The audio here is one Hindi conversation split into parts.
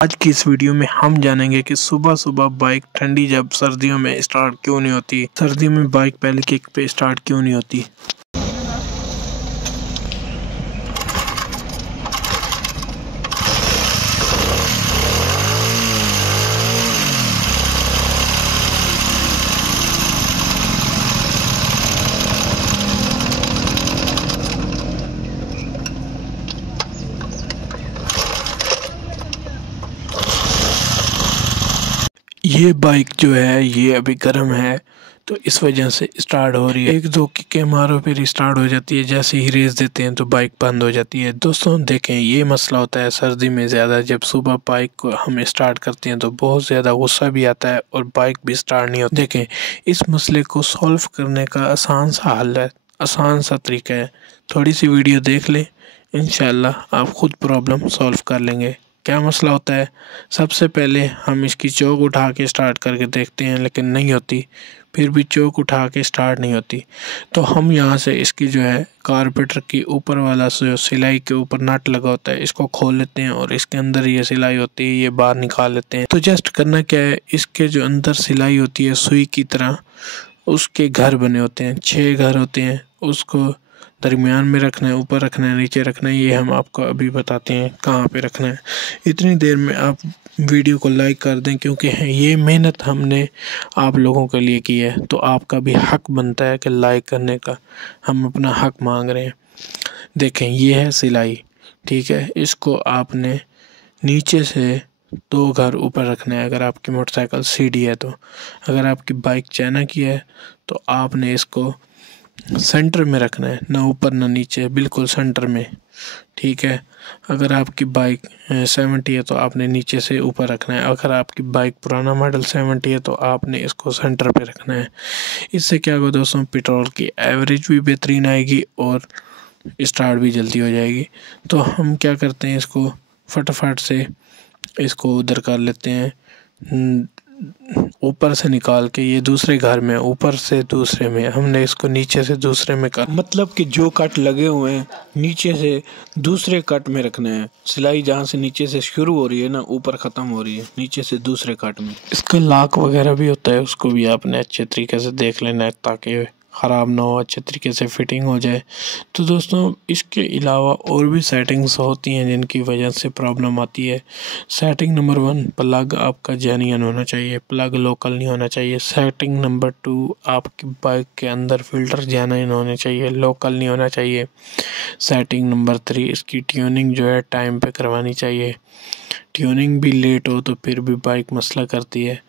आज की इस वीडियो में हम जानेंगे कि सुबह सुबह बाइक ठंडी जब सर्दियों में स्टार्ट क्यों नहीं होती। सर्दियों में बाइक पहले किक पे स्टार्ट क्यों नहीं होती। ये बाइक जो है ये अभी गर्म है तो इस वजह से स्टार्ट हो रही है। एक दो किकें मारो फिर स्टार्ट हो जाती है, जैसे ही रेस देते हैं तो बाइक बंद हो जाती है। दोस्तों देखें, ये मसला होता है सर्दी में ज़्यादा। जब सुबह बाइक को हम स्टार्ट करते हैं तो बहुत ज़्यादा गुस्सा भी आता है और बाइक भी स्टार्ट नहीं होती। देखें, इस मसले को सॉल्व करने का आसान सा हल है, आसान सा तरीका है। थोड़ी सी वीडियो देख लें, इंशाल्लाह आप खुद प्रॉब्लम सॉल्व कर लेंगे। क्या मसला होता है, सबसे पहले हम इसकी चौक उठा के स्टार्ट करके देखते हैं लेकिन नहीं होती, फिर भी चौक उठा के स्टार्ट नहीं होती। तो हम यहाँ से इसकी जो है कारपेटर की ऊपर वाला जो सिलाई के ऊपर नट लगा होता है इसको खोल लेते हैं और इसके अंदर ये सिलाई होती है ये बाहर निकाल लेते हैं। तो जस्ट करना क्या है, इसके जो अंदर सिलाई होती है सुई की तरह, उसके घर बने होते हैं, 6 घर होते हैं। उसको दरमियान में रखना है, ऊपर रखना है, नीचे रखना है। ये हम आपको अभी बताते हैं कहाँ पे रखना है। इतनी देर में आप वीडियो को लाइक कर दें क्योंकि ये मेहनत हमने आप लोगों के लिए की है, तो आपका भी हक बनता है कि लाइक करने का। हम अपना हक मांग रहे हैं। देखें, ये है सिलाई, ठीक है। इसको आपने नीचे से 2 घर ऊपर रखना है अगर आपकी मोटरसाइकिल सीडी है तो। अगर आपकी बाइक चाइना की है तो आपने इसको सेंटर में रखना है, ना ऊपर ना नीचे, बिल्कुल सेंटर में, ठीक है। अगर आपकी बाइक 70 है तो आपने नीचे से ऊपर रखना है। अगर आपकी बाइक पुराना मॉडल 70 है तो आपने इसको सेंटर पे रखना है। इससे क्या होगा दोस्तों, पेट्रोल की एवरेज भी बेहतरीन आएगी और स्टार्ट भी जल्दी हो जाएगी। तो हम क्या करते हैं, इसको फटाफट से इसको उधर कर लेते हैं, ऊपर से निकाल के। ये दूसरे घर में, ऊपर से दूसरे में, हमने इसको नीचे से दूसरे में कर, मतलब कि जो कट लगे हुए हैं नीचे से दूसरे कट में रखना है। सिलाई जहाँ से नीचे से शुरू हो रही है ना, ऊपर ख़त्म हो रही है, नीचे से दूसरे कट में। इसका लॉक वगैरह भी होता है, उसको भी आपने अच्छे तरीके से देख लेना है ताकि ख़राब ना हो, अच्छे तरीके से फिटिंग हो जाए। तो दोस्तों इसके अलावा और भी सेटिंग्स होती हैं जिनकी वजह से प्रॉब्लम आती है। सेटिंग नंबर 1, प्लग आपका जेन्युइन होना चाहिए, प्लग लोकल नहीं होना चाहिए। सेटिंग नंबर 2, आपकी बाइक के अंदर फ़िल्टर जेन्युइन होने चाहिए, लोकल नहीं होना चाहिए। सेटिंग नंबर 3, इसकी ट्यूनिंग जो है टाइम पे करवानी चाहिए। ट्यूनिंग भी लेट हो तो फिर भी बाइक मसला करती है।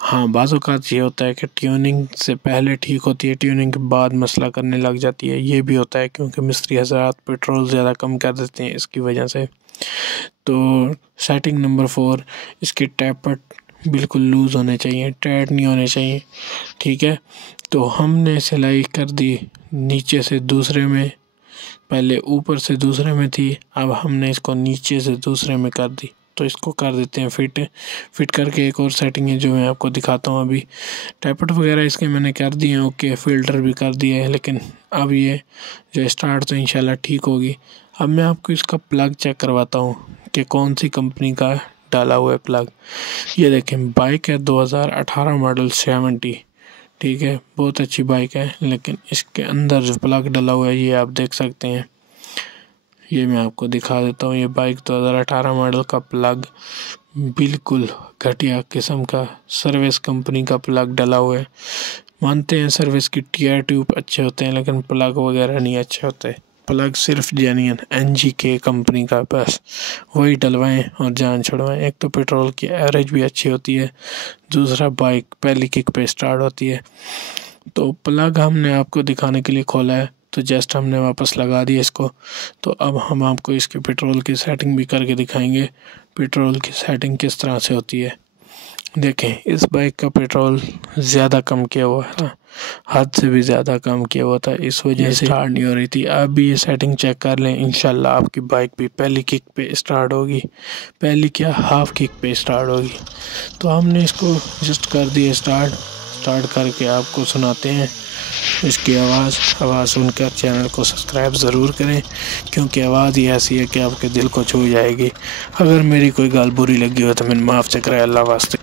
हाँ, बाज़ औक़ात ये होता है कि ट्यूनिंग से पहले ठीक होती है, ट्यूनिंग के बाद मसला करने लग जाती है। ये भी होता है क्योंकि मिस्त्री हज़रात पेट्रोल ज़्यादा कम कर देते हैं इसकी वजह से। तो सेटिंग नंबर 4, इसके टैपट बिल्कुल लूज़ होने चाहिए, टाइट नहीं होने चाहिए, ठीक है। तो हमने सिलाई कर दी नीचे से दूसरे में, पहले ऊपर से दूसरे में थी, अब हमने इसको नीचे से दूसरे में कर दी। तो इसको कर देते हैं फिट करके। एक और सेटिंग है जो मैं आपको दिखाता हूँ अभी। टैपट वगैरह इसके मैंने कर दिए हैं, ओके, फ़िल्टर भी कर दिए हैं, लेकिन अब ये जो स्टार्ट तो इंशाल्लाह ठीक होगी। अब मैं आपको इसका प्लग चेक करवाता हूँ कि कौन सी कंपनी का डाला हुआ है प्लग। ये देखें, बाइक है 2018 मॉडल 70, ठीक है, बहुत अच्छी बाइक है, लेकिन इसके अंदर जो प्लग डला हुआ है ये आप देख सकते हैं। ये मैं आपको दिखा देता हूँ। ये बाइक 2018 मॉडल का प्लग बिल्कुल घटिया किस्म का सर्विस कंपनी का प्लग डला हुआ है। मानते हैं सर्विस की टीयर ट्यूब अच्छे होते हैं लेकिन प्लग वगैरह नहीं अच्छे होते। प्लग सिर्फ जेन्युइन NGK कंपनी का, बस वही डलवाएं और जान छुड़वाएं। एक तो पेट्रोल की एवरेज भी अच्छी होती है, दूसरा बाइक पहली किक पे स्टार्ट होती है। तो प्लग हमने आपको दिखाने के लिए खोला है, तो जस्ट हमने वापस लगा दिया इसको। तो अब हम आपको इसके पेट्रोल की सेटिंग भी करके दिखाएंगे, पेट्रोल की सेटिंग किस तरह से होती है। देखें, इस बाइक का पेट्रोल ज़्यादा कम किया हुआ है ना, हद से भी ज़्यादा कम किया हुआ था, इस वजह से स्टार्ट नहीं हो रही थी। अब भी ये सेटिंग चेक कर लें, इंशाल्लाह आपकी बाइक भी पहली किक पे स्टार्ट होगी, पहली क्या हाफ किक पे स्टार्ट होगी। तो हमने इसको जस्ट कर दिया स्टार्ट करके आपको सुनाते हैं। इसकी आवाज़ सुनकर चैनल को सब्सक्राइब ज़रूर करें, क्योंकि आवाज़ ही ऐसी है कि आपके दिल को छू जाएगी। अगर मेरी कोई गल बुरी लगी हो तो मैंने माफ़ चकरा, अल्लाह वास्ते।